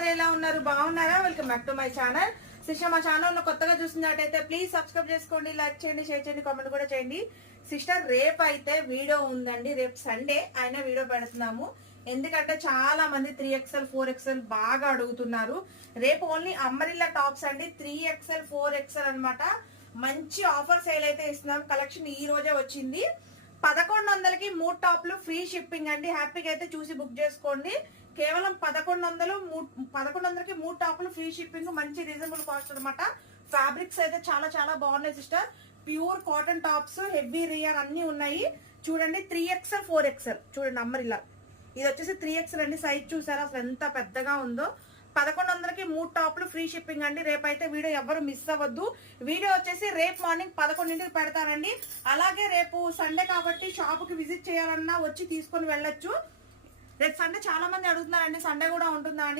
అందరూ ఎలా ఉన్నారు? బాగున్నారా? Welcome back to my channel. Sister, మా ఛానల్ లో కొత్తగా చూసినట్టయితే ప్లీజ్ సబ్స్క్రైబ్ చేసుకోండి, లైక్ చేయండి, షేర్ చేయండి, కామెంట్ కూడా చేయండి. సిస్టర్, రేపు అయితే వీడియో ఉందండి. రేపు సండే అయినా వీడియో పెడుతున్నాము. ఎందుకంటే చాలా మంది 3XL 4XL బాగా అడుగుతున్నారు. రేపు ఓన్లీ అంబ్రెల్లా టాప్స్ అండి. 3XL 4XL అన్నమాట. మంచి ఆఫర్ సేల్ అయితే ఇస్తున్నాం. కలెక్షన్ ఈ రోజే వచ్చింది. 1100కి 3 టాప్లు ఫ్రీ షిప్పింగ్ అండి. హ్యాపీగా అయితే చూసి బుక్ చేసుకోండి. కేవలం 1100కి 3 టాప్లు ఫ్రీ షిప్పింగ్. మంచి రీజనబుల్ కాస్ట్ అనమాట. ఫ్యాబ్రిక్స్ అయితే చాలా చాలా బాగున్నాయి sister. Pure cotton tops, heavy rear అన్ని ఉన్నాయి. చూడండి 3XL 4XL చూడండి అంబ్రెల్లా. ఇది వచ్చేసి 3XL అండి. సైజ్ చూసారా అసలు ఎంత పెద్దగా ఉందో. 1100కి 3 టాప్లు ఫ్రీ షిప్పింగ్ అండి. రేపైతే వీడియో ఎవరు మిస్ అవ్వద్దు. వీడియో వచ్చేసి రేపు మార్నింగ్ 11ంటికి పెడతానండి. అలాగే రేపు సండే కాబట్టి షాప్ కి విజిట్ చేయాలన్నా వచ్చి తీసుకొని వెళ్ళొచ్చు. రేపు సండే చాలా మంది అడుగుతున్నారండి సండే కూడా ఉంటుందా అని.